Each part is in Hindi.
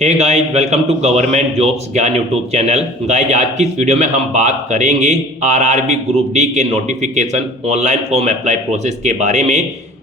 Hey guys, welcome to government jobs Gyan YouTube channel. Guys, आज की इस वीडियो में हम बात करेंगे आरआरबी ग्रुप डी के notification online form apply process के बारे में।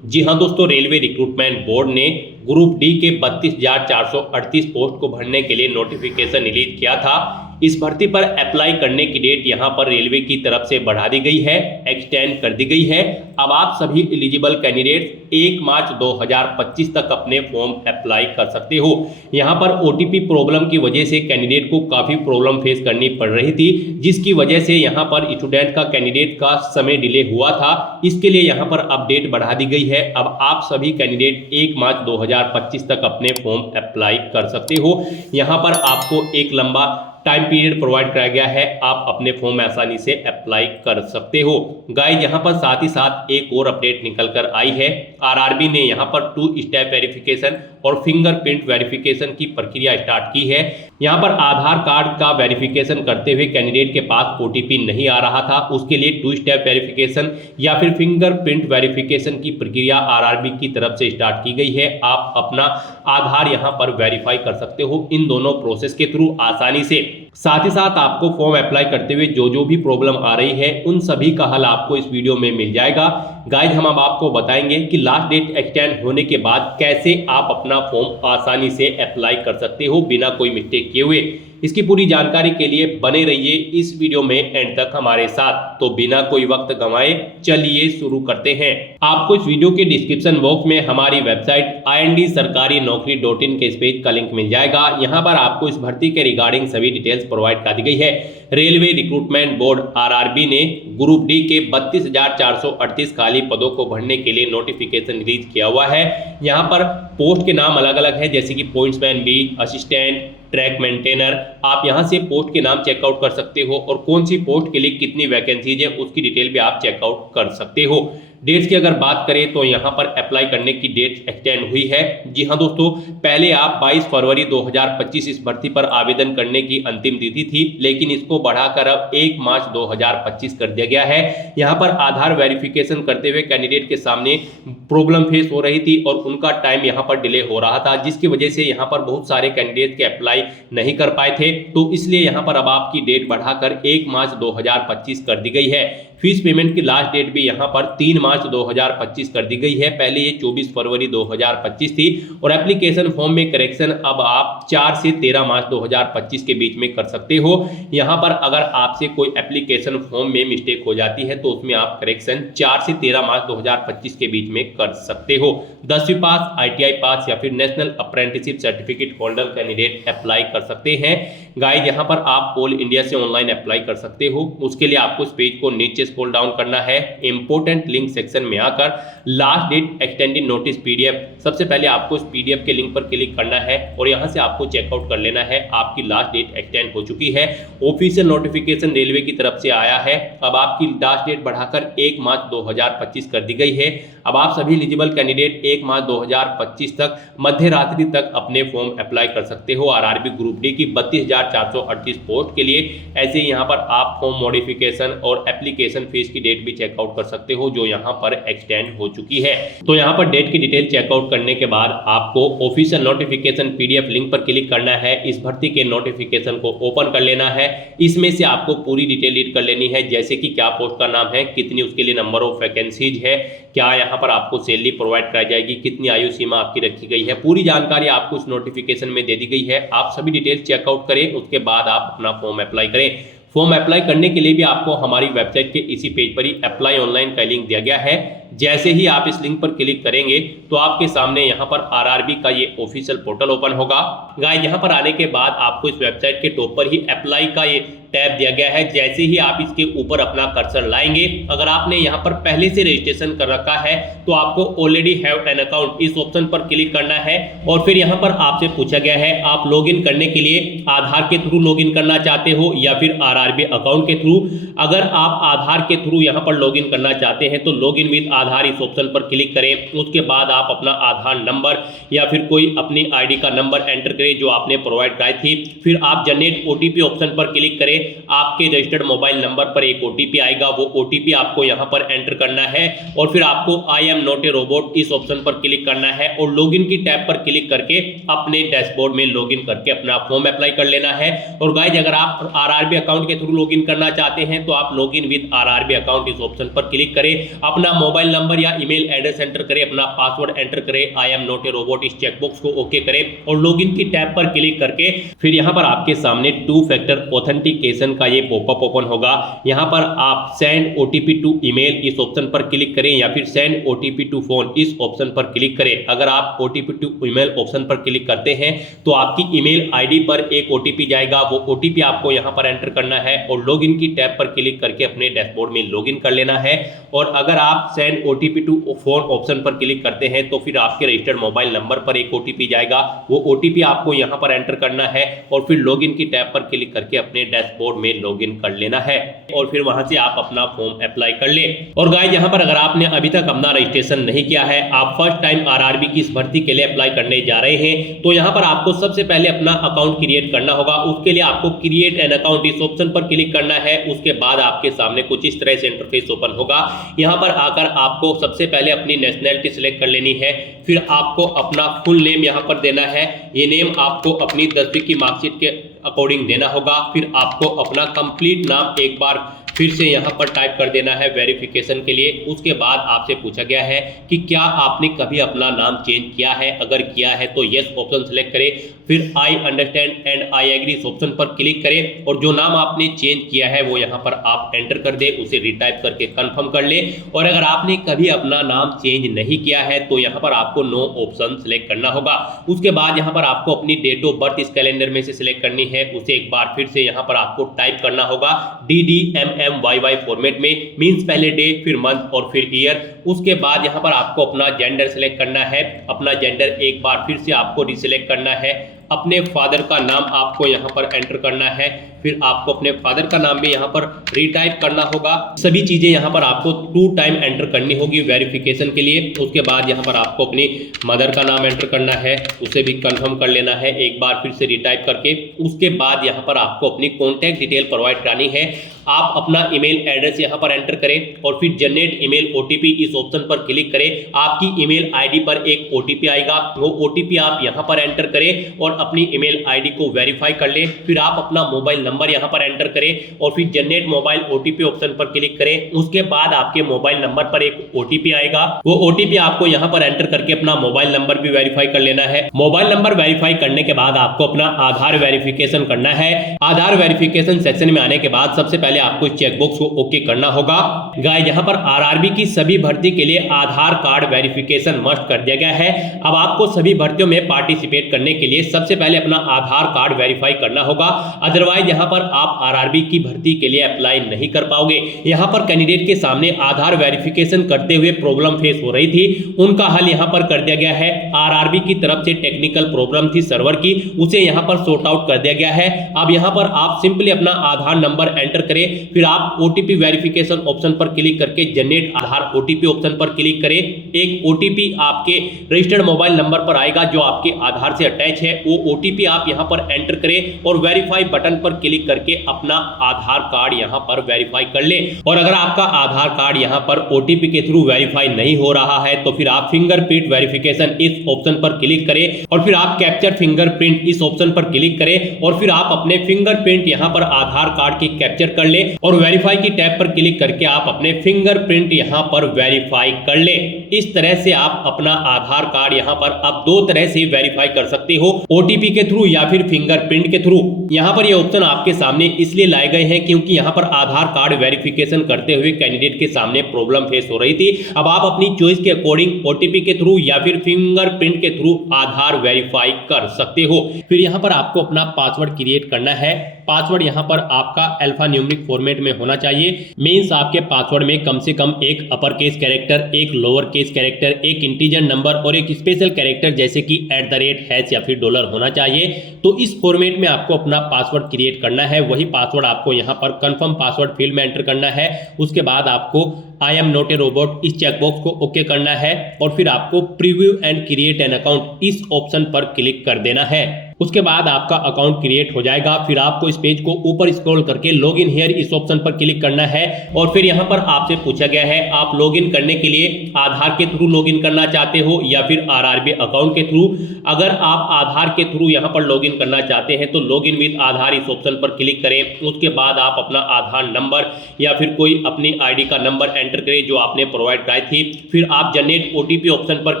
जी हाँ दोस्तों, रेलवे रिक्रूटमेंट बोर्ड ने ग्रुप डी के 32,438 पोस्ट को भरने के लिए नोटिफिकेशन रिलीज किया था। इस भर्ती पर अप्लाई करने की डेट यहां पर रेलवे की तरफ से बढ़ा दी गई है, एक्सटेंड कर दी गई है। अब आप सभी एलिजिबल कैंडिडेट 1 मार्च 2025 तक अपने फॉर्म अप्लाई कर सकते हो। यहां पर ओटीपी प्रॉब्लम की वजह से कैंडिडेट को काफ़ी प्रॉब्लम फेस करनी पड़ रही थी, जिसकी वजह से यहां पर स्टूडेंट का कैंडिडेट का समय डिले हुआ था। इसके लिए यहां पर अपडेट बढ़ा दी गई है। अब आप सभी कैंडिडेट 1 मार्च 2025 तक अपने फॉर्म अप्लाई कर सकते हो। यहां पर आपको एक लंबा टाइम पीरियड प्रोवाइड कराया गया है, आप अपने फॉर्म आसानी से अप्लाई कर सकते हो। गाइस, यहां पर साथ ही साथ एक और अपडेट निकल कर आई है। आरआरबी ने यहां पर 2 स्टेप वेरिफिकेशन और फिंगरप्रिंट वेरिफिकेशन की प्रक्रिया स्टार्ट की है। यहां पर आधार कार्ड का वेरिफिकेशन करते हुए कैंडिडेट के पास ओटीपी नहीं आ रहा था, उसके लिए 2 स्टेप वेरिफिकेशन या फिर फिंगरप्रिंट वेरिफिकेशन की प्रक्रिया आरआरबी की तरफ से स्टार्ट की गई है। आप अपना आधार यहां पर वेरीफाई कर सकते हो इन दोनों प्रोसेस के थ्रू आसानी से। साथ ही साथ आपको फॉर्म अप्लाई करते हुए जो भी प्रॉब्लम आ रही है उन सभी का हल आपको इस वीडियो में मिल जाएगा। गाइस, हम अब आपको बताएंगे कि लास्ट डेट एक्सटेंड होने के बाद कैसे आप अपना फॉर्म आसानी से अप्लाई कर सकते हो बिना कोई मिस्टेक किए हुए। इसकी पूरी जानकारी के लिए बने रहिए इस वीडियो में एंड तक हमारे साथ। तो बिना कोई वक्त गंवाए चलिए शुरू करते हैं। आपको इस वीडियो के डिस्क्रिप्शन बॉक्स में हमारी वेबसाइट IND-sarkari-naukri.in के इस पेज का लिंक मिल जाएगा। यहाँ पर आपको इस भर्ती के रिगार्डिंग सभी डिटेल्स प्रोवाइड कर दी गई है। रेलवे रिक्रूटमेंट बोर्ड आरआरबी ने ग्रुप डी के 32,438 खाली पदों को भरने के लिए नोटिफिकेशन रिलीज किया हुआ है। यहाँ पर पोस्ट के नाम अलग अलग है, जैसे कि pointsman B, assistant, track maintainer. आप यहां से पोस्ट के नाम चेकआउट कर सकते हो और कौन सी पोस्ट के लिए कितनी वैकेंसीज है उसकी डिटेल भी आप चेकआउट कर सकते हो। डेट्स की अगर बात करें तो यहां पर अप्लाई करने की डेट एक्सटेंड हुई है। जी हां दोस्तों, पहले आप 22 फरवरी 2025 इस भर्ती पर आवेदन करने की अंतिम तिथि थी, लेकिन इसको बढ़ाकर अब 1 मार्च 2025 कर दिया गया है। यहां पर आधार वेरिफिकेशन करते हुए कैंडिडेट के सामने प्रॉब्लम फेस हो रही थी और उनका टाइम यहां पर डिले हो रहा था, जिसकी वजह से यहां पर बहुत सारे कैंडिडेट के अप्लाई नहीं कर पाए थे। तो इसलिए यहां पर अब आपकी डेट बढ़ाकर 1 मार्च 2025 कर दी गई है। फीस पेमेंट की लास्ट डेट भी यहां पर 3 मार्च 2025 कर दी गई है। पहले ये 24 फरवरी 2025 थी और एप्लीकेशन फॉर्म में करेक्शन अब आप 4 से 13 मार्च 2025 के बीच में कर सकते हो। यहां पर अगर आपसे कोई एप्लीकेशन फॉर्म में मिस्टेक हो जाती है तो उसमें आप करेक्शन 4 से 13 मार्च 2025 के बीच में कर सकते हो। 10वीं पास, ITI पास या फिर national apprenticeship certificate holder candidate apply कर सकते हैं। गाइस, यहां पर आप ऑल इंडिया से ऑनलाइन अप्लाई कर सकते हो। उसके लिए आपको इस पेज को नीचे स्क्रॉल डाउन करना है। इंपोर्टेंट लिंक सेक्शन में आकर last date extended notice PDF, सबसे पहले आपको इस PDF के लिंक पर क्लिक करना है और यहां से आपको चेकआउट कर लेना है। आपकी लास्ट डेट एक्सटेंड हो चुकी है। ऑफिशियल नोटिफिकेशन रेलवे की तरफ से आया है। अब आपकी लास्ट डेट बढ़ाकर 1 मार्च 2025 कर दी गई है। अब आप सभी एलिजिबल कैंडिडेट 1 मार्च 2025 तक मध्य रात्रि तक अपने फॉर्म अप्लाई कर सकते हो आरआरबी ग्रुप डी की 32,438 पोस्ट के लिए। ऐसे ही यहाँ पर आप फॉर्म मॉडिफिकेशन और एप्लीकेशन फीस की डेट भी चेकआउट कर सकते हो, जो यहाँ पर एक्सटेंड हो चुकी है। तो यहाँ पर डेट की डिटेल चेकआउट करने के बाद आपको ऑफिशियल नोटिफिकेशन PDF लिंक पर क्लिक करना है। इस भर्ती के नोटिफिकेशन को ओपन कर लेना है। इसमें से आपको पूरी डिटेल रीड कर लेनी है, जैसे कि क्या पोस्ट का नाम है, कितनी उसके लिए नंबर ऑफ वैकेंसीज है, क्या यहाँ पर आपको सैलरी प्रोवाइड कराई जाएगी, कितनी आयु सीमा आपकी रखी गई है। पूरी जानकारी आपको इस नोटिफिकेशन में दे दी गई है। आप सभी डिटेल चेकआउट करें, उसके बाद आप अपना फॉर्म अप्लाई करें। फॉर्म अप्लाई करने के लिए भी आपको हमारी वेबसाइट के इसी पेज पर ही अप्लाई ऑनलाइन का लिंक दिया गया है। जैसे ही आप इस लिंक पर क्लिक करेंगे तो आपके सामने यहाँ पर आरआरबी का ये ऑफिशियल पोर्टल ओपन होगा। गाइस, यहाँ पर आने के बाद आपको इस वेबसाइट के टॉप पर ही अप्लाई का ये टैब दिया गया है। जैसे ही आप इसके ऊपर अपना कर्सर लाएंगे, अगर आपने यहाँ पर पहले से रजिस्ट्रेशन कर रखा है तो आपको ऑलरेडी हैव एन अकाउंट इस ऑप्शन पर क्लिक करना है और फिर यहाँ पर आपसे पूछा गया है आप लॉगिन करने के लिए आधार के थ्रू लॉगिन करना चाहते हो या फिर आरआरबी अकाउंट के थ्रू। अगर आप आधार के थ्रू यहाँ पर लॉगिन करना चाहते हैं तो लॉगिन विद आधार इस ऑप्शन पर क्लिक करें। उसके बाद आप अपना आधार नंबर या फिर कोई अपनी ID का नंबर एंटर करें जो आपने प्रोवाइड कराई थी। फिर आप जनरेट OTP ऑप्शन पर क्लिक करें आपके रजिस्टर्ड मोबाइल नंबर पर एक ओटीपी आएगा। वो ओटीपी आपको यहाँ पर एंटर करना है और फिर आपको I am not a robot इस ऑप्शन पर क्लिक करना है और लॉगिन की टैब पर क्लिक करके अपने डैशबोर्ड में लॉगिन करके अपना फॉर्म अप्लाई कर लेना है। और गाइज अगर आप आरआरबी अकाउंट के थ्रू लॉगिन करना चाहते हैं तो आप लॉगिन विद आरआरबी अकाउंट इस ऑप्शन पर क्लिक करें, अपना मोबाइल नंबर या ईमेल एड्रेस एंटर करें, अपना पासवर्ड एंटर करें, I am not a robot इस चेकबॉक्स को ओके करें और लॉगिन की टैब पर क्लिक करके फिर यहाँ पर आपके सामने 2 फैक्टर ऑथेंटिकेशन का ये पॉपअप ओपन होगा। यहाँ पर आप सेंड ओटीपी टू ईमेल इस ऑप्शन पर क्लिक करें या फिर सेंड ओटीपी टू फोन इस ऑप्शन पर क्लिक करें। अगर आप ओटीपी टू ईमेल ऑप्शन पर क्लिक करते हैं तो आपकी ईमेल आईडी पर एक ओटीपी जाएगा। वो ओटीपी आपको यहाँ पर एंटर करना है और लॉगिन की टैब पर क्लिक करके अपने डैशबोर्ड में लॉगिन कर लेना है। और अगर आप send OTP to phone option पर क्लिक करते हैं तो फिर आपके रजिस्टर्ड मोबाइल नंबर पर एक ओटीपी जाएगा। वो ओटीपी आपको यहाँ पर एंटर करना है और फिर लॉगिन की टैब पर क्लिक करके अपने डैशबोर्ड में लॉगिन कर लेना है और फिर वहां से आप अपना फॉर्म अप्लाई कर ले। और गाइस यहाँ पर अगर आपने अभी तक अपना रजिस्ट्रेशन नहीं किया है, आप फर्स्ट टाइम आरआरबी की इस भर्ती के लिए अप्लाई करने जा रहे हैं, तो यहाँ पर आपको सबसे पहले अपना अकाउंट क्रिएट करना होगा। उसके लिए आपको क्रिएट एन अकाउंट इस ऑप्शन पर क्लिक करना है। उसके बाद आपके सामने कुछ इस तरह से इंटरफेस ओपन होगा। यहाँ पर आकर आपको सबसे पहले अपनी नेशनैलिटी सिलेक्ट कर लेनी है, फिर आपको अपना फुल नेम यहाँ पर देना है। ये नेम आपको अपनी 10वीं की मार्कशीट के अकॉर्डिंग देना होगा। फिर आपको अपना कंप्लीट नाम एक बार फिर से यहाँ पर टाइप कर देना है वेरिफिकेशन के लिए। उसके बाद आपसे पूछा गया है कि क्या आपने कभी अपना नाम चेंज किया है, अगर किया है तो यस ऑप्शन सेलेक्ट करें, फिर I understand and I agree इस ऑप्शन पर क्लिक करें और जो नाम आपने चेंज किया है वो यहाँ पर आप एंटर कर दे, उसे रिटाइप करके कंफर्म कर ले। और अगर आपने कभी अपना नाम चेंज नहीं किया है तो यहाँ पर आपको नो ऑप्शन सेलेक्ट करना होगा। उसके बाद यहाँ पर आपको अपनी डेट ऑफ बर्थ इस कैलेंडर में से सिलेक्ट करनी है, उसे एक बार फिर से यहाँ पर आपको टाइप करना होगा DDMMYY फॉर्मेट में, मींस पहले डे फिर मंथ और फिर ईयर। उसके बाद यहाँ पर आपको अपना जेंडर सेलेक्ट करना है, अपना जेंडर एक बार फिर से आपको रिसेलेक्ट करना है। अपने फादर का नाम आपको यहाँ पर एंटर करना है, फिर आपको अपने फादर का नाम भी यहाँ पर रिटाइप करना होगा। सभी चीजें यहाँ पर आपको 2 टाइम एंटर करनी होगी वेरिफिकेशन के लिए। उसके बाद यहाँ पर आपको अपनी मदर का नाम एंटर करना है, उसे भी कंफर्म कर लेना है एक बार फिर से रिटाइप करके। उसके बाद यहाँ पर आपको अपनी कॉन्टैक्ट डिटेल प्रोवाइड करानी है। आप अपना ईमेल एड्रेस यहाँ पर एंटर करें और फिर जनरेट ईमेल ओटीपी इस ऑप्शन पर क्लिक करें। आपकी ईमेल आईडी पर एक ओटीपी आएगा, वो ओटीपी आप यहाँ पर एंटर करें और अपनी ईमेल आईडी को वेरीफाई कर लें। फिर आप अपना मोबाइल नंबर यहाँ पर एंटर करें और फिर जनरेट मोबाइल ओटीपी ऑप्शन पर क्लिक करें। उसके बाद आपके मोबाइल नंबर पर एक ओटीपी आएगा, वो ओटीपी आपको यहाँ पर एंटर करके अपना मोबाइल नंबर भी वेरीफाई कर लेना है। मोबाइल नंबर वेरीफाई करने के बाद आपको अपना आधार वेरिफिकेशन करना है। आधार वेरिफिकेशन सेक्शन में आने के बाद सबसे पहले आपको इस चेकबॉक्स को ओके करना होगा। गाइस यहाँ पर आरआरबी की सभी भर्ती के लिए आधार कार्ड वेरिफिकेशन मस्ट कर दिया गया है। अब आपको सभी भर्तियों में पार्टिसिपेट करने के लिए सबसे पहले अपना आधार कार्ड वेरीफाई करना होगा, अदरवाइज यहाँ पर आप आरआरबी की भर्ती के लिए अप्लाई नहीं कर पाओगे। यहाँ पर कैंडिडेट के सामने आधार वेरिफिकेशन करते हुए प्रॉब्लम फेस हो रही थी, उनका हल यहाँ पर कर दिया गया है। आरआरबी की तरफ से टेक्निकल प्रॉब्लम थी सर्वर की, उसे यहाँ पर सॉर्ट आउट कर दिया गया है। अब यहाँ पर आप सिंपली अपना आधार नंबर एंटर करें, फिर आप ओटीपी वेरिफिकेशन ऑप्शन पर क्लिक करके जनरेट आधार ओटीपी ऑप्शन पर क्लिक करें। एक ओटीपी आपके रजिस्टर्ड मोबाइल नंबर पर आएगा जो आपके आधार से अटैच है, वो ओटीपी आप यहां पर एंटर करें और वेरीफाई बटन पर क्लिक करके अपना आधार कार्ड यहां पर वेरीफाई कर ले। और अगर आपका आधार कार्ड यहां पर ओटीपी के थ्रू वेरीफाई नहीं हो रहा है तो फिर आप फिंगरप्रिंट वेरिफिकेशन इस ऑप्शन पर क्लिक करें और फिर आप कैप्चर फिंगरप्रिंट इस ऑप्शन पर क्लिक करें और फिर आप अपने फिंगरप्रिंट यहां पर आधार कार्ड की कैप्चर कर ले और वेरीफाई की टैब पर क्लिक करके आप अपने फिंगरप्रिंट यहां पर वेरीफाई कर ले। इस तरह से आप अपना आधार कार्ड यहां पर अब 2 तरह से वेरीफाई कर सकते हो, ओटीपी के थ्रू या फिर फिंगरप्रिंट के थ्रू। यहां पर ये ऑप्शन आपके सामने इसलिए लाए गए हैं क्योंकि यहां पर आधार कार्ड वेरिफिकेशन करते हुए कैंडिडेट के सामने प्रॉब्लम फेस हो रही थी। अब आप अपनी चॉइस के अकॉर्डिंग ओटीपी के थ्रू या फिर फिंगरप्रिंट के थ्रू आधार वेरीफाई कर सकते हो। फिर यहां पर आपको अपना पासवर्ड क्रिएट करना है। पासवर्ड यहां पर आपका अल्फा न्यूमेरिक फॉर्मेट में होना चाहिए, मींस आपके पासवर्ड में कम से कम एक अपर केस कैरेक्टर, एक लोअर केस कैरेक्टर, एक इंटीजर नंबर और एक स्पेशल कैरेक्टर जैसे कि @ या फिर डॉलर होना चाहिए। तो इस फॉर्मेट में आपको अपना पासवर्ड क्रिएट करना है। वही पासवर्ड आपको यहां पर कंफर्म पासवर्ड फील्ड में एंटर करना है। उसके बाद आपको I am not a robot इस चेकबॉक्स को ओके करना है और फिर आपको preview and create an account इस ऑप्शन पर क्लिक कर देना है। उसके बाद आपका अकाउंट क्रिएट हो जाएगा। फिर आपको इस पेज को ऊपर स्क्रॉल करके लॉगिन हियर इस ऑप्शन पर क्लिक करना है और फिर यहाँ पर आपसे पूछा गया है आप लॉगिन करने के लिए आधार के थ्रू लॉगिन करना चाहते हो या फिर आरआरबी अकाउंट के थ्रू। अगर आप आधार के थ्रू यहाँ पर लॉगिन करना चाहते हैं तो लॉगिन विद आधार इस ऑप्शन पर क्लिक करें। उसके बाद आप अपना आधार नंबर या फिर कोई अपनी आईडी का नंबर एंटर करें जो आपने प्रोवाइड कराई थी। फिर आप जनरेट ओटीपी ऑप्शन पर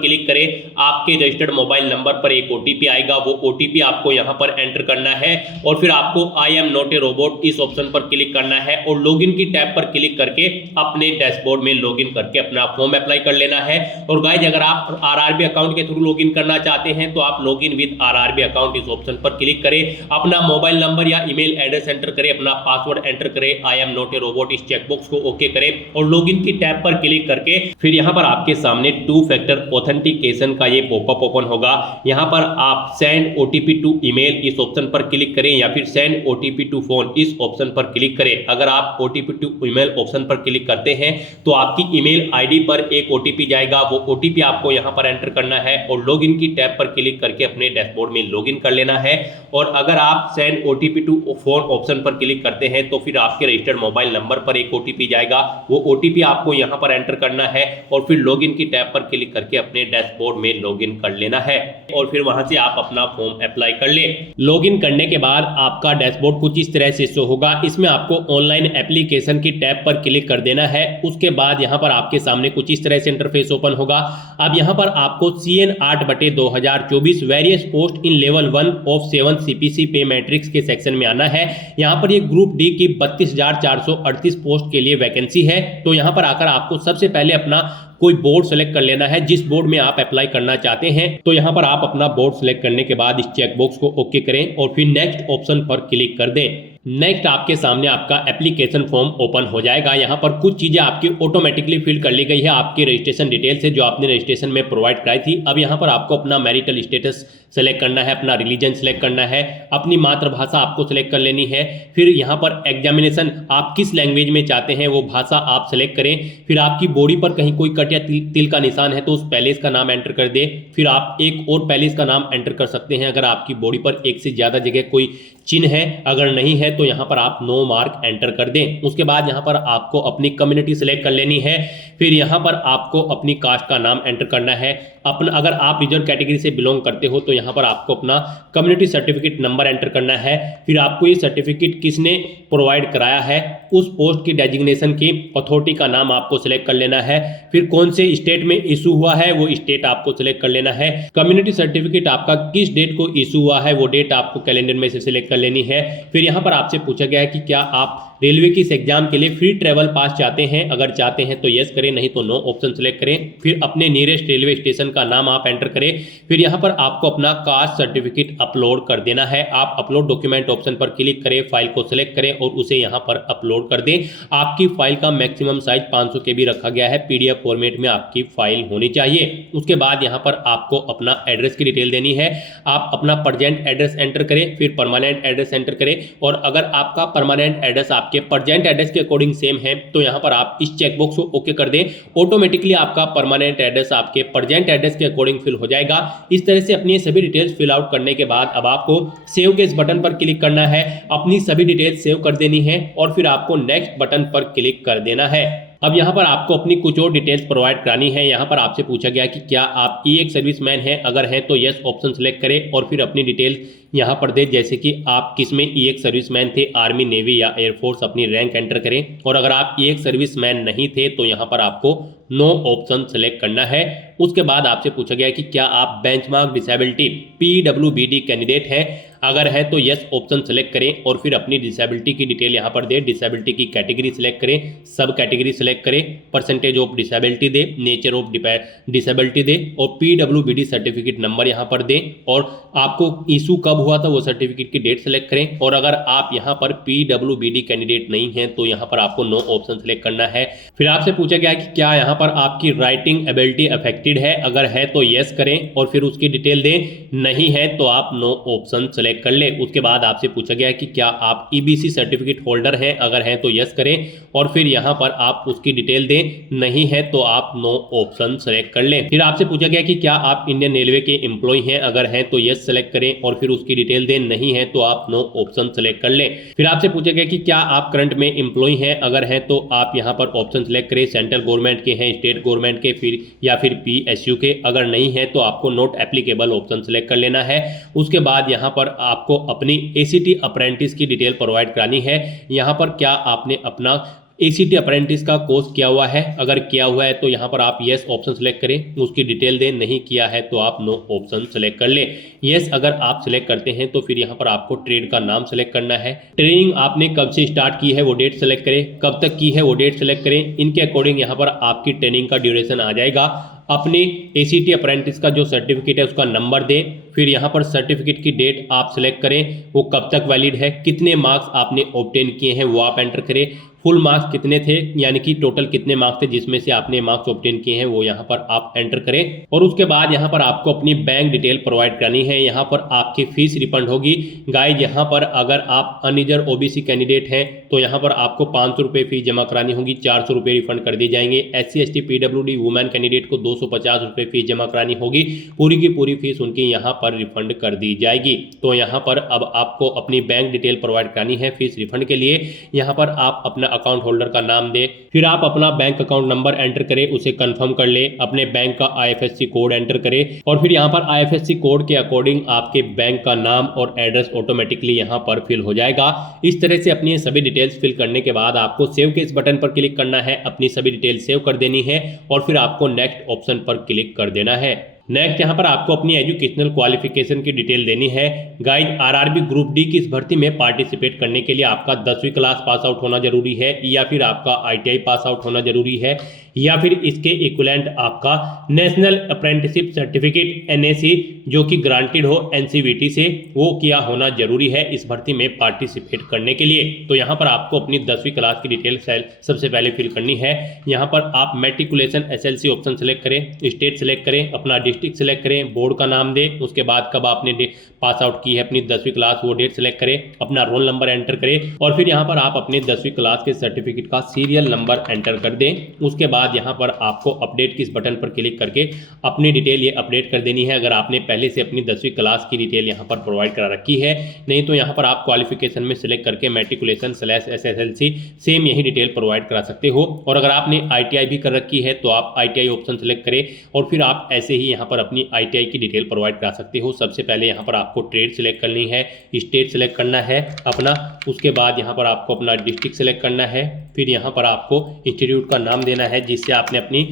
क्लिक करें। आपके रजिस्टर्ड मोबाइल नंबर पर एक ओटीपी आएगा, वो ओटीपी आपको यहाँ पर एंटर करना है और फिर आपको I am not a robot इस ऑप्शन पर क्लिक करना है और लॉगिन की टैब पर क्लिक करके अपने डैशबोर्ड में लॉगिन करके अपना फॉर्म अप्लाई कर लेना है। और गाइस अगर आप आरआरबी अकाउंट के थ्रू लॉगिन करना चाहते हैं तो आप लॉगिन विद आरआरबी अकाउंट इस ऑप्शन पर क्लिक करें, अपना मोबाइल नंबर या ईमेल एड्रेस एंटर करें, अपना पासवर्ड एंटर करें, I am not a robot इस चेकबॉक्स को ओके करें और लॉगिन की टैब पर क्लिक करके फिर यहाँ पर आपके सामने 2 फैक्टर ऑथेंटिकेशन का ये पॉपअप ओपन होगा। यहाँ पर आप सेंड ओटीपी टू ईमेल इस ऑप्शन पर क्लिक करें या फिर सेंड ओटीपी टू फोन इस ऑप्शन पर क्लिक करें। अगर आप ओटीपी टू ईमेल ऑप्शन पर क्लिक करते हैं तो आपकी ईमेल आईडी पर एक ओटीपी जाएगा, वो ओटीपी आपको यहाँ पर एंटर करना है और लॉगिन की टैब पर क्लिक करके अपने डैशबोर्ड में लॉगिन कर लेना है। और अगर आप send OTP to phone option पर क्लिक करते हैं तो फिर आपके रजिस्टर्ड मोबाइल नंबर पर एक ओटीपी जाएगा, वो ओटीपी आपको यहाँ पर एंटर करना है और फिर लॉगिन की टैब पर क्लिक करके अपने डैशबोर्ड में लॉगिन कर लेना है और फिर वहां से आप अपना फॉर्म अप्लाई कर ले। लॉगिन करने के बाद आपका डैशबोर्ड कुछ इस तरह से शो होगा। इसमें आपको ऑनलाइन एप्लीकेशन की टैब पर क्लिक कर देना है। उसके बाद यहाँ पर आपके सामने कुछ इस तरह से इंटरफेस ओपन होगा। अब यहाँ पर आपको CN 8/2024 various post in level 1 of 7 CPC पे मैट्रिक्स के सेक्शन में आना है। यहाँ पर ये ग्रुप डी की 32,438 पोस्ट के लिए वैकेंसी है। तो यहाँ पर आकर आपको सबसे पहले अपना कोई बोर्ड सेलेक्ट कर लेना है जिस बोर्ड में आप अप्लाई करना चाहते हैं। तो यहाँ पर आप अपना बोर्ड सेलेक्ट करने के बाद इस चेकबॉक्स को ओके करें और फिर नेक्स्ट ऑप्शन पर क्लिक कर दें। नेक्स्ट आपके सामने आपका एप्लीकेशन फॉर्म ओपन हो जाएगा। यहाँ पर कुछ चीजें आपकी ऑटोमेटिकली फिल कर ली गई है। आपकी रजिस्ट्रेशन डिटेल्स है जो आपने रजिस्ट्रेशन में प्रोवाइड कराई थी। अब यहाँ पर आपको अपना मैरिटल स्टेटस सेलेक्ट करना है, अपना रिलीजन सेलेक्ट करना है, अपनी मातृभाषा आपको सेलेक्ट कर लेनी है। फिर यहाँ पर एग्जामिनेशन आप किस लैंग्वेज में चाहते हैं वो भाषा आप सेलेक्ट करें। फिर आपकी बॉडी पर कहीं कोई कट या तिल का निशान है तो उस पैलेस का नाम एंटर कर दे। फिर आप एक और पैलेस का नाम एंटर कर सकते हैं अगर आपकी बॉडी पर एक से ज्यादा जगह कोई चिन्ह है। अगर नहीं है तो यहाँ पर आप नो मार्क एंटर कर दें। उसके बाद यहाँ पर आपको अपनी कम्युनिटी सेलेक्ट कर लेनी है। फिर यहाँ पर आपको अपनी कास्ट का नाम एंटर करना है। अपना अगर आप रिजर्व कैटेगरी से बिलोंग करते हो तो यहाँ पर आपको अपना कम्युनिटी सर्टिफिकेट नंबर एंटर करना है। फिर आपको ये सर्टिफिकेट किसने प्रोवाइड कराया है उस पोस्ट की डेजिग्नेशन की अथॉरिटी का नाम आपको सिलेक्ट कर लेना है। फिर कौन से स्टेट में इशू हुआ है वो स्टेट आपको सिलेक्ट कर लेना है। कम्युनिटी सर्टिफिकेट आपका किस डेट को इशू हुआ है वो डेट आपको कैलेंडर में से सिलेक्ट कर लेनी है। फिर यहाँ पर आपसे पूछा गया है कि क्या आप रेलवे की इस एग्जाम के लिए फ्री ट्रेवल पास चाहते हैं। अगर चाहते हैं तो यस करें, नहीं तो नो ऑप्शन सेलेक्ट करें। फिर अपने नियरेस्ट रेलवे स्टेशन का नाम आप एंटर करें। फिर यहाँ पर आपको अपना कास्ट सर्टिफिकेट अपलोड कर देना है। आप अपलोड डॉक्यूमेंट ऑप्शन पर क्लिक करें, फाइल को सिलेक्ट करें और उसे यहाँ पर अपलोड कर दें। आपकी फाइल का मैक्सिमम साइज 500 KB रखा गया है। PDF फॉर्मेट में आपकी फाइल होनी चाहिए। उसके बाद यहाँ पर आपको अपना एड्रेस की डिटेल देनी है। आप अपना प्रेजेंट एड्रेस एंटर करें, फिर परमानेंट एड्रेस एंटर करें और अगर आपका परमानेंट एड्रेस आपके प्रेजेंट एड्रेस के अकॉर्डिंग सेम है तो यहाँ पर आप इस चेकबॉक्स को ओके कर दें। ऑटोमेटिकली आपका परमानेंट एड्रेस आपके प्रेजेंट एड्रेस के अकॉर्डिंग फिल हो जाएगा। इस तरह से अपनी सभी डिटेल्स फिल आउट करने के बाद अब आपको सेव के इस बटन पर क्लिक करना है, अपनी सभी डिटेल्स सेव कर देनी है और फिर आपको नेक्स्ट बटन पर क्लिक कर देना है। अब यहाँ पर आपको अपनी कुछ और डिटेल्स प्रोवाइड करानी है। यहाँ पर आपसे पूछा गया कि क्या आप एक सर्विसमैन हैं, अगर हैं तो यस ऑप्शन सेलेक्ट करें और फिर अपनी डिटेल यहाँ पर दे, जैसे कि आप किसमें एक सर्विसमैन थे, आर्मी, नेवी या एयरफोर्स, अपनी रैंक एंटर करें। और अगर आप एक सर्विसमैन नहीं थे तो यहाँ पर आपको नो ऑप्शन सेलेक्ट करना है। उसके बाद आपसे पूछा गया कि क्या आप बेंचमार्क डिसेबिलिटी PWBD कैंडिडेट हैं। अगर है तो यस ऑप्शन सेलेक्ट करें और फिर अपनी डिसेबिलिटी की डिटेल यहाँ पर दे। डिसेबिलिटी की कैटेगरी सिलेक्ट करें, सब कैटेगरी सिलेक्ट करें, परसेंटेज ऑफ डिसेबिलिटी दे, नेचर ऑफ डिसेबिलिटी दे और PWBD सर्टिफिकेट नंबर यहाँ पर दें और आपको इशू कब हुआ था वो सर्टिफिकेट की डेट सेलेक्ट करें। और अगर आप यहाँ पर PWBD कैंडिडेट नहीं हैं तो यहाँ पर आपको नो ऑप्शन सेलेक्ट करना है। फिर आपसे पूछा गया कि क्या यहाँ पर आपकी राइटिंग एबिलिटी अफेक्टेड है। अगर है तो यस करें और फिर उसकी डिटेल दें, नहीं है तो आप नो ऑप्शन सेलेक्ट कर ले। उसके बाद आपसे पूछा गया कि क्या आप EBC सर्टिफिकेट होल्डर हैं। अगर हैं तो यस करें और फिर यहाँ पर आप उसकी डिटेल दें, नहीं है तो आप नो ऑप्शन सेलेक्ट कर लें। फिर आपसे पूछा गया कि क्या आप इंडियन रेलवे के एम्प्लॉय हैं। अगर हैं तो यस सेलेक्ट करें और फिर उसकी उसकी डिटेल दें, नहीं है तो आप नो ऑप्शन सेलेक्ट कर लें। फिर आपसे पूछेगा कि क्या आप करंट में एम्प्लॉय हैं, अगर हैं तो आप यहाँ पर ऑप्शन सेलेक्ट करें, सेंट्रल गवर्नमेंट के हैं, स्टेट गवर्नमेंट के फिर या फिर PSU के, अगर नहीं है तो आपको नॉट एप्लीकेबल ऑप्शन सेलेक्ट कर लेना है। उसके बाद यहाँ पर आपको अपनी ACT अप्रेंटिस की डिटेल प्रोवाइड करानी है। यहाँ पर क्या आपने अपना ACT अप्रेंटिस का कोर्स किया हुआ है, अगर किया हुआ है तो यहाँ पर आप येस ऑप्शन सेलेक्ट करें, उसकी डिटेल दें, नहीं किया है तो आप नो ऑप्शन सेलेक्ट कर लें। येस अगर आप सेलेक्ट करते हैं तो फिर यहाँ पर आपको ट्रेड का नाम सेलेक्ट करना है। ट्रेनिंग आपने कब से स्टार्ट की है वो डेट सेलेक्ट करें, कब तक की है वो डेट सेलेक्ट करें, इनके अकॉर्डिंग यहाँ पर आपकी ट्रेनिंग का ड्यूरेशन आ जाएगा। अपने ACT अप्रेंटिस का जो सर्टिफिकेट है उसका नंबर दें, फिर यहाँ पर सर्टिफिकेट की डेट आप सेलेक्ट करें, वो कब तक वैलिड है, कितने मार्क्स आपने ऑब्टेन किए हैं वो आप एंटर करें, फुल मार्क्स कितने थे यानी कि टोटल कितने मार्क्स थे जिसमें से आपने मार्क्स ऑब्टेन किए हैं वो यहाँ पर आप एंटर करें। और उसके बाद यहाँ पर आपको अपनी बैंक डिटेल प्रोवाइड करनी है। यहाँ पर आपकी फीस रिफंड होगी। गाइज यहाँ पर अगर आप अनरिजर्व OBC कैंडिडेट हैं तो यहाँ पर आपको 500 रुपये फीस जमा करानी होगी, 400 रुपये रिफंड कर दिए जाएंगे। SC ST PWD women candidate को 250 रुपये फीस जमा करानी होगी, पूरी की पूरी फीस उनकी यहाँ पर रिफंड कर दी जाएगी। तो यहाँ पर अब आपको अपनी बैंक डिटेल प्रोवाइड करानी है फीस रिफंड के लिए। यहाँ पर आप अपना अकाउंट होल्डर का नाम दे, फिर आप अपना बैंक अकाउंट नंबर एंटर करें, उसे कंफर्म कर ले, अपने बैंक का IFSC कोड एंटर करें और फिर यहाँ पर IFSC कोड के अकॉर्डिंग आपके बैंक का नाम और एड्रेस ऑटोमेटिकली यहाँ पर फिल हो जाएगा। इस तरह से अपनी सभी डिटेल्स फिल करने के बाद आपको सेव के इस बटन पर क्लिक करना है, अपनी सभी डिटेल सेव कर देनी है और फिर आपको नेक्स्ट ऑप्शन पर क्लिक कर देना है। नेक्स्ट यहाँ पर आपको अपनी एजुकेशनल क्वालिफिकेशन की डिटेल देनी है। गाइज RRB ग्रुप डी की इस भर्ती में पार्टिसिपेट करने के लिए आपका 10वीं क्लास पास आउट होना जरूरी है या फिर आपका ITI पास आउट होना जरूरी है या फिर इसके इक्विवेलेंट आपका नेशनल अप्रेंटिसशिप सर्टिफिकेट NAC जो कि ग्रांटेड हो NCVT से, वो किया होना जरूरी है इस भर्ती में पार्टिसिपेट करने के लिए। तो यहाँ पर आपको अपनी 10वीं क्लास की डिटेल सबसे पहले फिल करनी है। यहाँ पर आप मैट्रिकुलेशन SLC ऑप्शन सेलेक्ट करें, स्टेट सेलेक्ट करें, अपना डिस्ट्रिक्ट सेलेक्ट करें, बोर्ड का नाम दें, उसके बाद कब आपने पास आउट की है अपनी 10वीं क्लास वो डेट सेलेक्ट करें, अपना रोल नंबर एंटर करें और फिर यहाँ पर आप अपने 10वीं क्लास के सर्टिफिकेट का सीरियल नंबर एंटर कर दें। उसके बाद यहाँ पर आपको अपडेट किस बटन पर क्लिक करके अपनी डिटेल ये अपडेट कर देनी है, अगर आपने पहले से अपनी 10वीं क्लास की डिटेल यहाँ पर प्रोवाइड करा रखी है। नहीं तो यहाँ पर आप क्वालिफिकेशन में सिलेक्ट करके मैट्रिकुलेशन /SSLC सेम यही डिटेल प्रोवाइड करा सकते हो। और अगर आपने ITI भी कर रखी है तो आप ITI ऑप्शन सेलेक्ट करें और फिर आप ऐसे ही यहाँ पर अपनी ITI की डिटेल प्रोवाइड करा सकते हो। सबसे पहले यहाँ पर आपको ट्रेड सेलेक्ट करनी है, स्टेट सेलेक्ट करना है अपना, उसके बाद यहाँ पर आपको अपना डिस्ट्रिक्ट सेलेक्ट करना है, फिर यहाँ पर आपको इंस्टीट्यूट का नाम देना है जिससे आपने अपनी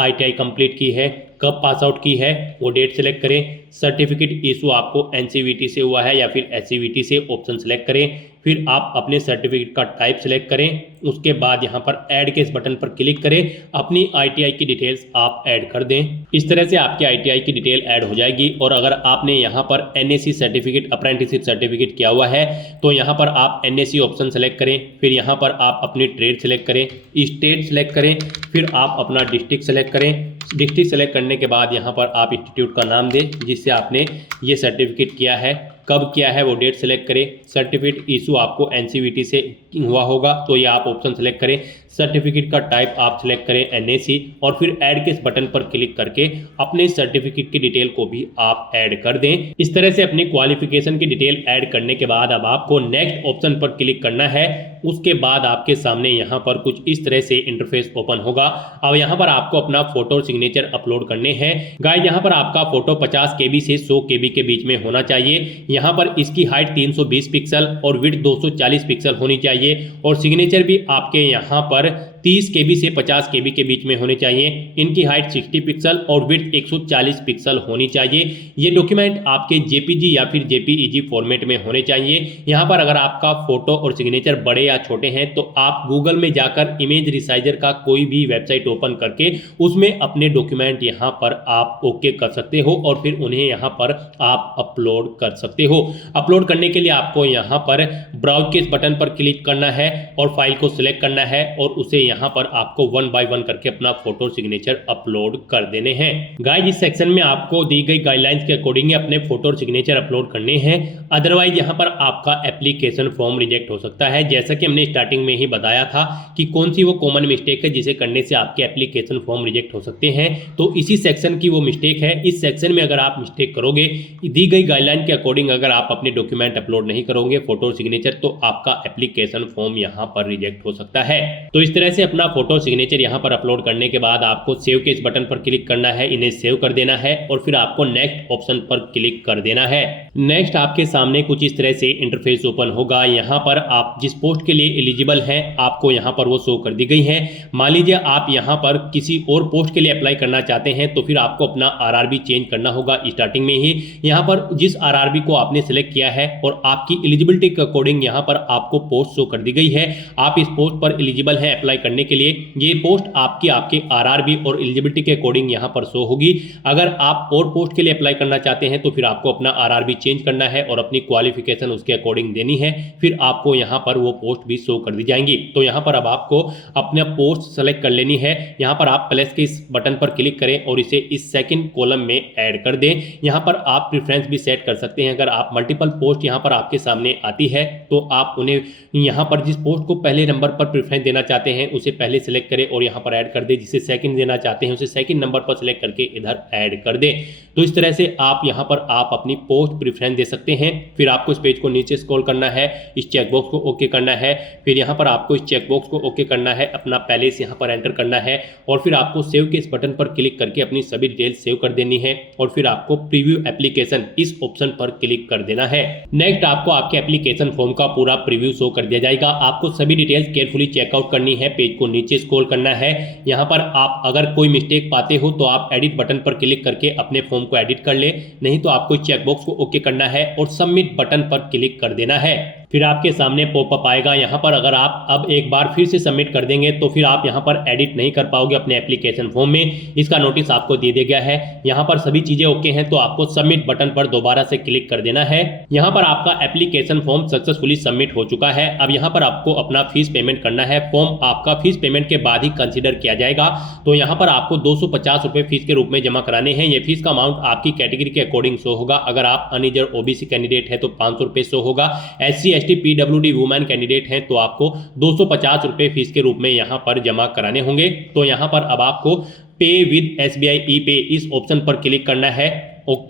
ITI कंप्लीट की है, कब पास आउट की है वो डेट सेलेक्ट करें, सर्टिफिकेट इशू आपको NCVT से हुआ है या फिर SCVT से ऑप्शन सेलेक्ट करें, फिर आप अपने सर्टिफिकेट का टाइप सेलेक्ट करें। उसके बाद यहाँ पर ऐड के इस बटन पर क्लिक करें, अपनी ITI की डिटेल्स आप ऐड कर दें। इस तरह से आपकी ITI की डिटेल ऐड हो जाएगी। और अगर आपने यहाँ पर NAC सर्टिफिकेट अप्रेंटिसशिप सर्टिफिकेट किया हुआ है तो यहाँ पर आप NAC ऑप्शन सेलेक्ट करें, फिर यहाँ पर आप अपनी ट्रेड सेलेक्ट करें, स्टेट सेलेक्ट करें, फिर आप अपना डिस्ट्रिक्ट सेलेक्ट करें। डिस्ट्रिक्ट सेलेक्ट करने के बाद यहाँ पर आप इंस्टीट्यूट का नाम दें जिससे आपने ये सर्टिफिकेट किया है, कब किया है वो डेट सेलेक्ट करें। सर्टिफिकेट इशू आपको NCVT से हुआ होगा तो ये आप ऑप्शन सेलेक्ट करें। सर्टिफिकेट का टाइप आप सिलेक्ट करें NAC और फिर ऐड के इस बटन पर क्लिक करके अपने सर्टिफिकेट की डिटेल को भी आप ऐड कर दें। इस तरह से अपनी क्वालिफिकेशन की डिटेल ऐड करने के बाद अब आपको नेक्स्ट ऑप्शन पर क्लिक करना है। उसके बाद आपके सामने यहाँ पर कुछ इस तरह से इंटरफेस ओपन होगा। अब यहाँ पर आपको अपना फोटो और सिग्नेचर अपलोड करने हैं। गाइस यहाँ पर आपका फोटो 50 KB से 100 KB के बीच में होना चाहिए। यहाँ पर इसकी हाइट 320 पिक्सल और विड्थ 240 पिक्सल होनी चाहिए और सिग्नेचर भी आपके यहाँ पर 30 KB से 50 KB के बीच में होने चाहिए। इनकी हाइट 60 पिक्सल और विड्थ 140 पिक्सल होनी चाहिए। ये डॉक्यूमेंट आपके JPG या फिर JPEG फॉर्मेट में होने चाहिए। यहाँ पर अगर आपका फोटो और सिग्नेचर बड़े या छोटे हैं तो आप गूगल में जाकर इमेज रिसाइजर का कोई भी वेबसाइट ओपन करके उसमें अपने डॉक्यूमेंट यहाँ पर आप ओके कर सकते हो और फिर उन्हें यहाँ पर आप अपलोड कर सकते हो। अपलोड करने के लिए आपको यहाँ पर ब्राउज के इस बटन पर क्लिक करना है और फाइल को सिलेक्ट करना है और उसे यहाँ पर आपको 1 बाय 1 करके अपना फोटो सिग्नेचर अपलोड कर देने हैं। गाइस इस सेक्शन में आपको दी गई गाइडलाइंस के अकॉर्डिंग अपने फोटो और सिग्नेचर अपलोड करने हैं, अदरवाइज यहाँ पर आपका एप्लीकेशन फॉर्म रिजेक्ट हो सकता है। जैसा कि हमने स्टार्टिंग में ही बताया था कि कौन सी वो कॉमन मिस्टेक है जिसे करने से आपके एप्लीकेशन फॉर्म रिजेक्ट हो सकते हैं, तो इसी सेक्शन की वो मिस्टेक है। इस सेक्शन में अगर आप मिस्टेक करोगे, दी गई गाइडलाइन के अकॉर्डिंग अगर आप अपने डॉक्यूमेंट अपलोड नहीं करोगे फोटो और सिग्नेचर, तो आपका एप्लीकेशन फॉर्म यहाँ पर रिजेक्ट हो सकता है। तो इस तरह से अपना फोटो सिग्नेचर यहाँ पर अपलोड करने के बाद आपको सेव के इस बटन पर क्लिक करना है, इन्हें सेव कर देना है और फिर आपको नेक्स्ट ऑप्शन पर क्लिक कर देना है। नेक्स्ट आपके सामने कुछ इस तरह से इंटरफेस ओपन होगा। यहाँ पर आप जिस पोस्ट के लिए एलिजिबल हैं आपको यहाँ पर वो शो कर दी गई है। मान लीजिए आप यहाँ पर किसी और पोस्ट के लिए अप्लाई करना चाहते हैं तो फिर आपको अपना आरआरबी चेंज करना होगा। स्टार्टिंग में ही यहाँ पर जिस आरआरबी को आपने सिलेक्ट किया है और आपकी एलिजिबिलिटी के अकॉर्डिंग यहाँ पर आपको पोस्ट शो कर दी गई है। आप इस पोस्ट पर एलिजिबल हैं अप्लाई करने के लिए। ये पोस्ट आपके आरआरबी और एलिजिबिलिटी के अकॉर्डिंग यहाँ पर शो होगी। अगर आप और पोस्ट के लिए अप्लाई करना चाहते हैं तो फिर आपको अपना आरआरबी चेंज करना है और अपनी क्वालिफिकेशन उसके अकॉर्डिंग देनी है, फिर आपको यहाँ पर वो पोस्ट भी शो कर दी जाएंगी। तो यहाँ पर अब आपको अपना पोस्ट सेलेक्ट कर लेनी है। यहाँ पर आप प्लस के इस बटन पर क्लिक करें और इसे इस सेकंड कॉलम में ऐड कर दें। यहाँ पर आप प्रेफरेंस भी सेट कर सकते हैं। अगर आप मल्टीपल पोस्ट यहाँ पर आपके सामने आती है तो आप उन्हें यहाँ पर जिस पोस्ट को पहले नंबर पर प्रेफरेंस देना चाहते हैं उसे पहले सेलेक्ट करें और यहाँ पर ऐड कर दें, जिसे सेकंड देना चाहते हैं उसे सेकंड नंबर पर सेलेक्ट करके इधर ऐड कर दें। तो इस तरह से आप यहाँ पर आप अपनी पोस्ट प्रेफरेंस दे सकते हैं। फिर आपको इस पेज को नीचे स्क्रॉल करना है, इस चेकबॉक्स को ओके करना है, फिर यहाँ पर आपको इस चेकबॉक्स को ओके करना है, अपना पैलेस यहाँ पर एंटर करना है और फिर आपको सेव के इस बटन पर क्लिक करके अपनी सभी डिटेल्स सेव कर देनी है और फिर आपको प्रीव्यू एप्लीकेशन इस ऑप्शन पर क्लिक कर देना है। नेक्स्ट आपको आपके एप्लीकेशन फॉर्म का पूरा प्रीव्यू शो कर दिया जाएगा। आपको सभी डिटेल्स केयरफुली चेकआउट करनी है, पेज को नीचे स्क्रॉल करना है। यहाँ पर आप अगर कोई मिस्टेक पाते हो तो आप एडिट बटन पर क्लिक करके अपने फॉर्म को एडिट कर ले, नहीं तो आपको चेकबॉक्स को ओके करना है और सबमिट बटन पर क्लिक कर देना है। फिर आपके सामने पॉपअप आएगा। यहाँ पर अगर आप अब एक बार फिर से सबमिट कर देंगे तो फिर आप यहाँ पर एडिट नहीं कर पाओगे अपने एप्लीकेशन फॉर्म में। इसका नोटिस आपको दे दिया गया है। यहाँ पर सभी चीजें ओके हैं तो आपको सबमिट बटन पर दोबारा से क्लिक कर देना है। यहाँ पर आपका एप्लीकेशन फॉर्म सक्सेसफुली सबमिट हो चुका है। अब यहाँ पर आपको अपना फीस पेमेंट करना है। फॉर्म आपका फीस पेमेंट के बाद ही कंसिडर किया जाएगा। तो यहाँ पर आपको 250 रुपए फीस के रूप में जमा कराने हैं। ये फीस का अमाउंट आपकी कैटेगरी के अकॉर्डिंग शो होगा। अगर आप अनरिजर्व ओबीसी कैंडिडेट है तो 500 रुपए शो होगा। SC ST PWD women candidate हैं तो आपको 250 रुपए फीस के रूप में यहाँ पर जमा कराने होंगे। तो यहाँ पर अब आपको पे विद SBI ई-पे इस ऑप्शन पर क्लिक करना है।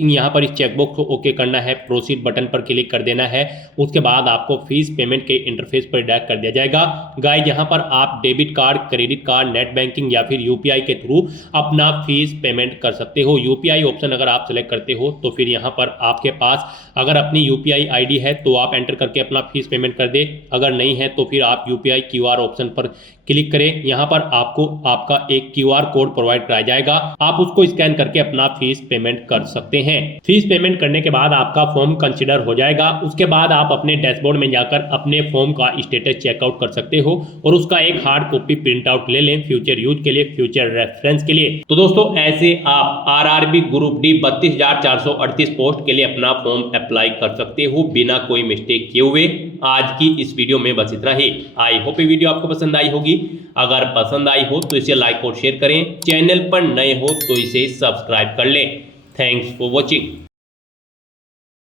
यहाँ पर इस चेकबॉक्स को ओके करना है, प्रोसीड बटन पर क्लिक कर देना है। उसके बाद आपको फीस पेमेंट के इंटरफेस पर डायरेक्ट कर दिया जाएगा। गाइस यहाँ पर आप debit card, credit card, net banking या फिर UPI के थ्रू अपना फीस पेमेंट कर सकते हो। UPI ऑप्शन अगर आप सेलेक्ट करते हो तो फिर यहाँ पर आपके पास अगर अपनी UPI ID है तो आप एंटर करके अपना फीस पेमेंट कर दे, अगर नहीं है तो फिर आप UPI QR ऑप्शन पर क्लिक करें। यहाँ पर आपको आपका एक QR कोड प्रोवाइड कराया जाएगा, आप उसको स्कैन करके अपना फीस पेमेंट कर सकते हैं। फीस पेमेंट करने के बाद आपका फॉर्म कंसीडर हो जाएगा। उसके बाद आप अपने डैशबोर्ड में जाकर अपने फॉर्म का स्टेटस चेकआउट कर सकते हो और उसका एक हार्ड कॉपी प्रिंट आउट ले लें फ्यूचर यूज के लिए, फ्यूचर रेफरेंस के लिए। तो दोस्तों ऐसे आप RRB ग्रुप डी 32,438 पोस्ट के लिए अपना फॉर्म अप्लाई कर सकते हो बिना कोई मिस्टेक किए हुए। आज की इस वीडियो में बस इतना ही। आई होप ये वीडियो आपको पसंद आई होगी। अगर पसंद आई हो तो इसे लाइक और शेयर करें। चैनल पर नए हो तो इसे सब्सक्राइब कर लें। Thanks for watching.